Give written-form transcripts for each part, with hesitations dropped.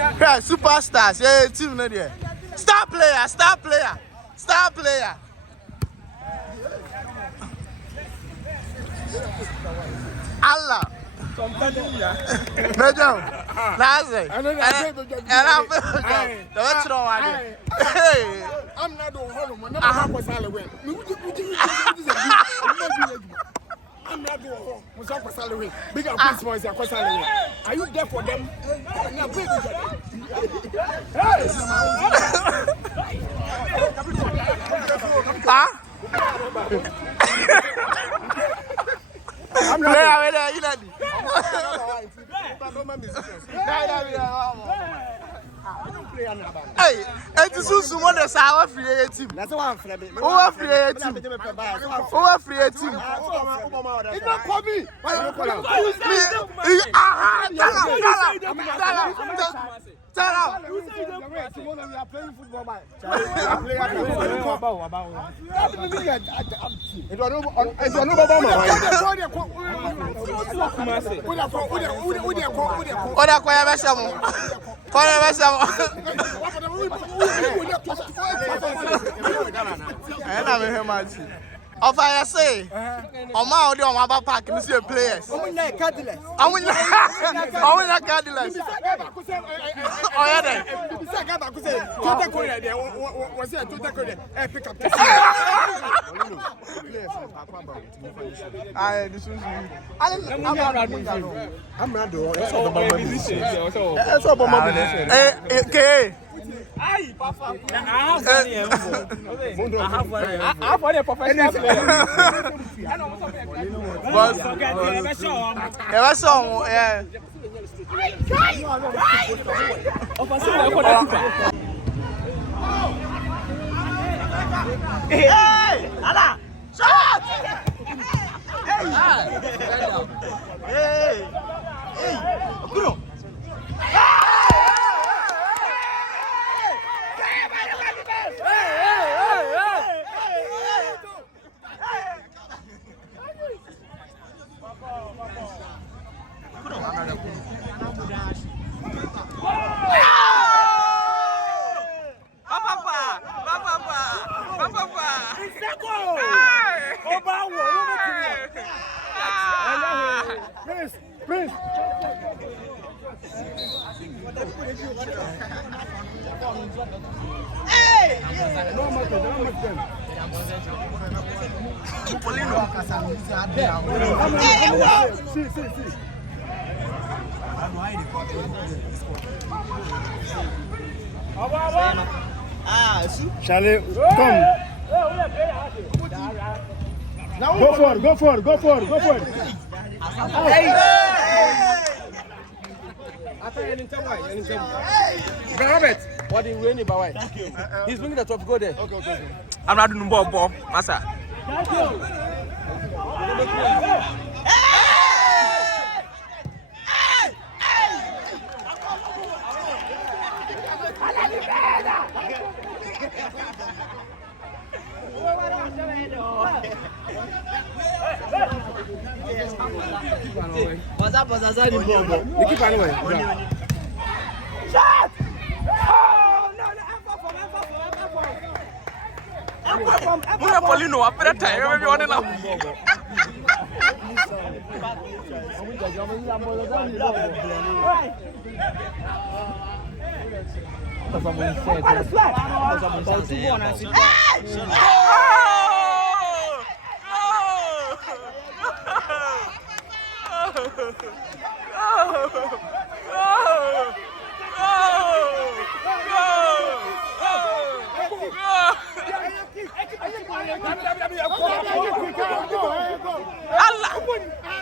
Yeah, superstars. Yeah, team no there. Star player. Allah. No joke. That's it. And I'm not doing home. I'm not going home. What's salary? Big up Christmas, your salary. Are you there for them? I'm not hey, it's someone that's our free team. That's one free team. Over free team. It's not for me. Tell out. We are playing football. Of I say, on my audio, on my park, you see players. I will not Cadillacs. Oh, yeah, then. I'm not doing it. Aye, Papa. I have one professional player. Yeah. Hey, Allah! Shot! Hey! Hey! Kuro! Prince. Hey! Poleeno. See. Charlie, come. Go forward. Hey! Robert, what do you win about? Thank you. He's bringing the top. Go there. Okay. I'm not doing ball, Massa. Thank you. What's up? You keep anyway. Shot! Muna Poleeno, apera time, everyone now.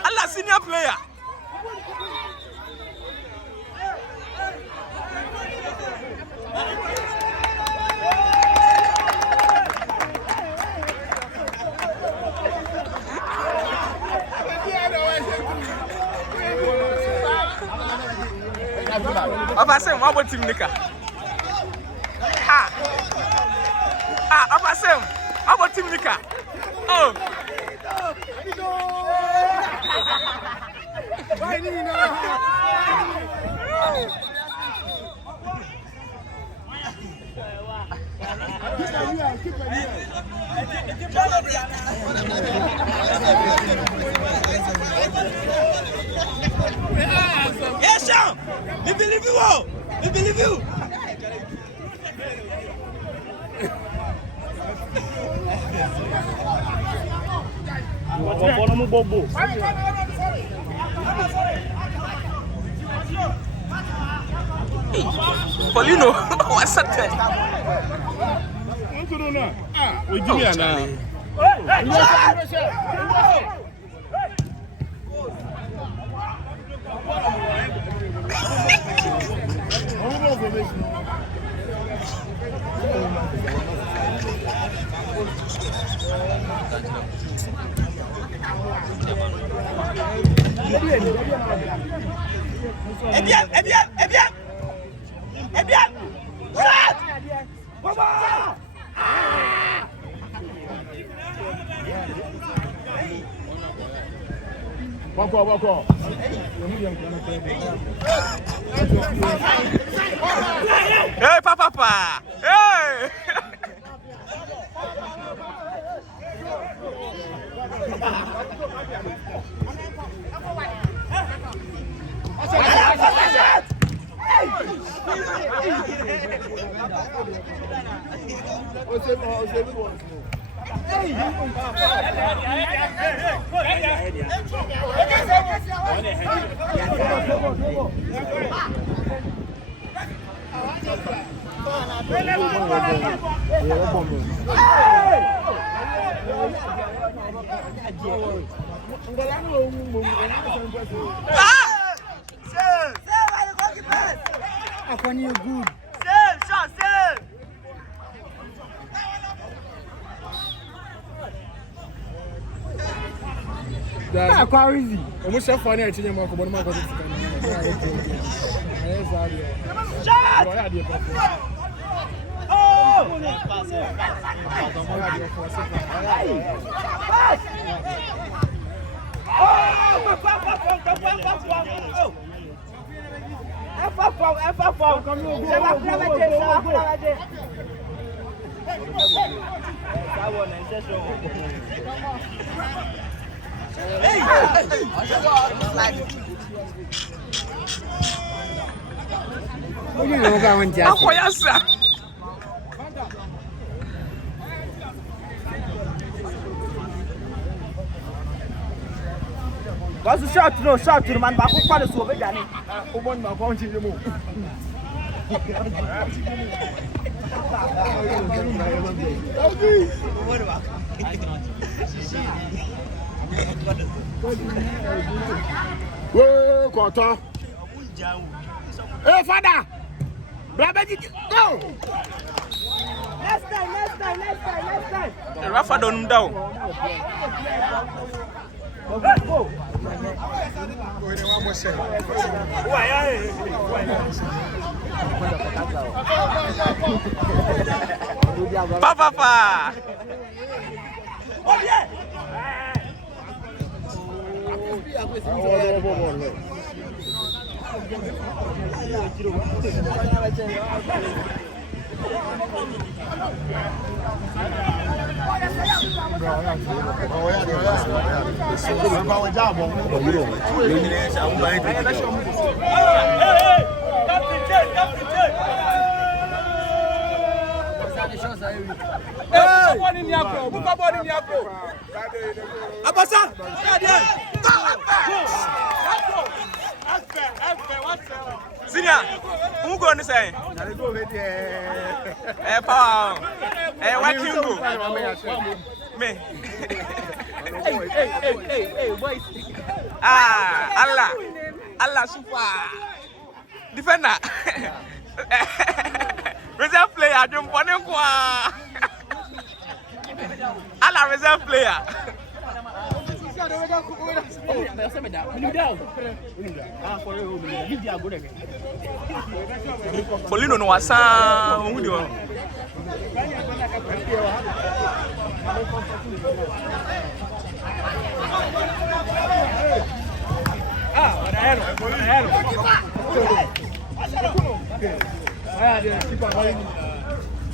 Allah senior player. Apa sem, what team nika? Apa sem, what team nika? Oh. Yes, Sean. We believe you all. We believe you. Poleeno, what's that? We do it now. Walk. Hey, papa. Hey. Akwani good. Save. Akwarizi. Almost so funny. I tell you, Marco, but Marco, What's the shot to the man back for the sober Danny? Open my phone to you move. Whoa, quarter. Hey, father. Go. Next time. Rafa don't down. Papa. Oh yeah. Senior, who going to say? Power. What you go? Me. Hey, boys. Allah, super. Defender. Reserve player, jump on him. Allah, reserve player. Poleeno no wasa video.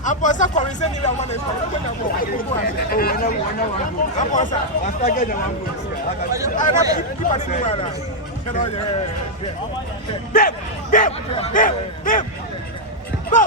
Aposa Corinthian ni one is Aposa. After getting one goal. I keep on doing well. Go!